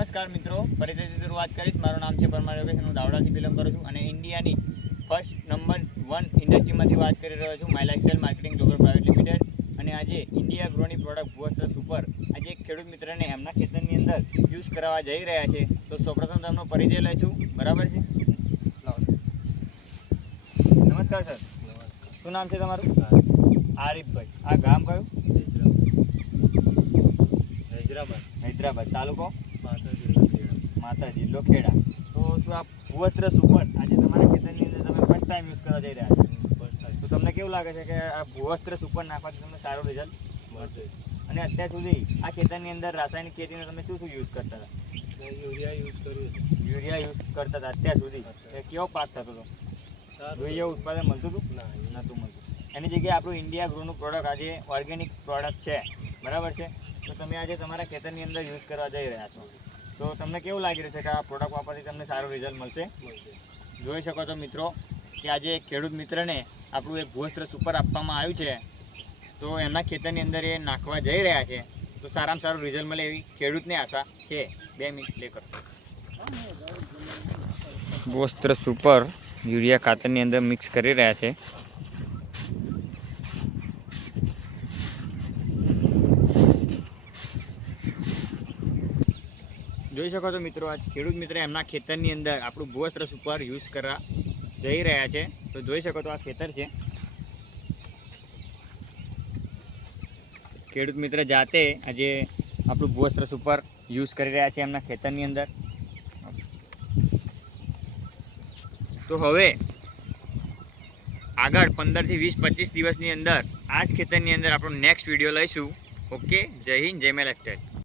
નમસ્કાર મિત્રો, પરિચયથી શરૂઆત કરીશ. મારું નામ છે પરમાર યોગેશ. હું દાવડાથી બિલોંગ કરું છું અને ઇન્ડિયાની ફર્સ્ટ નંબર 1 ઇન્ડસ્ટ્રીમાંથી વાત કરી રહ્યો છું, my lifestyle marketing global private limited. અને આજે ઇન્ડિયા ગ્રોની પ્રોડક્ટ ભૂવસ્ત્ર સુપર આજે એક ખેડૂત મિત્રને એમના ખેતરની અંદર યુઝ કરાવવા જઈ રહ્યા છે. તો સૌપ્રથમ તેમનો પરિચય લઈ છું, બરાબર છે? નમસ્કાર સર, શું નામ છે તમારું? આરિફભાઈ. આ ગામ કયું? હૈદરાબાદ. તાલુકો? માતા જિલ્લો ખેડા. તો શું આ ભૂવસ્ત્ર સુપર આજે તમારા ખેતરની અંદર તમે ફર્સ્ટ ટાઈમ યુઝ કરવા જઈ રહ્યા છો? તો તમને કેવું લાગે છે કે આ ભૂવસ્ત્ર સુપર નાખવાથી તમને સારું રિઝલ્ટ મળશે? અને અત્યાર સુધી આ ખેતરની અંદર રાસાયણિક ખેતીનો તમે શું શું યુઝ કરતા હતા? યુરિયા યુઝ કરતા હતા અત્યાર સુધી. કેવો પાક થતો હતો? જોઈએ ઉત્પાદન મળતું હતું? નહોતું મળતું. એની જગ્યાએ આપણું ઇન્ડિયા ગ્રોનું પ્રોડક્ટ આજે ઓર્ગેનિક પ્રોડક્ટ છે, બરાબર છે? તો તમે આજે તમારા ખેતરની અંદર યુઝ કરવા જઈ રહ્યા છો, તો તમને કેવું લાગી રહ્યું છે કે આ પ્રોડક્ટ વાપરથી તમને સારું રિઝલ્ટ મળશે? જોઈ શકો છો મિત્રો કે આજે એક ખેડૂત મિત્રને આપણું એક ભૂવસ્ત્ર સુપર આપવામાં આવ્યું છે, તો એમના ખેતરની અંદર એ નાખવા જઈ રહ્યા છે. તો સારામાં સારું રિઝલ્ટ મળે એવી ખેડૂતને આશા છે. 2 મિનિટ પ્લે કરો. ભૂવસ્ત્ર સુપર યુરિયા ખાતરની અંદર મિક્સ કરી રહ્યા છે. જોઈ શકો છો મિત્રો, આ ખેડૂત મિત્ર એમના ખેતરની અંદર આપણું ભૂવસ્ત્ર સુપર યુઝ કરવા જઈ રહ્યા છે. તો જોઈ શકો તો આ ખેતર છે. ખેડૂત મિત્ર જાતે આજે આપણું ભૂવસ્ત્ર સુપર યુઝ કરી રહ્યા છે એમના ખેતરની અંદર. તો હવે આગળ 15 થી 20-25 દિવસની અંદર આ જ ખેતરની અંદર આપણો નેક્સ્ટ વિડીયો લઈશું. ઓકે, જય હિન્દ, જય માય લાઇફસ્ટાઇલ.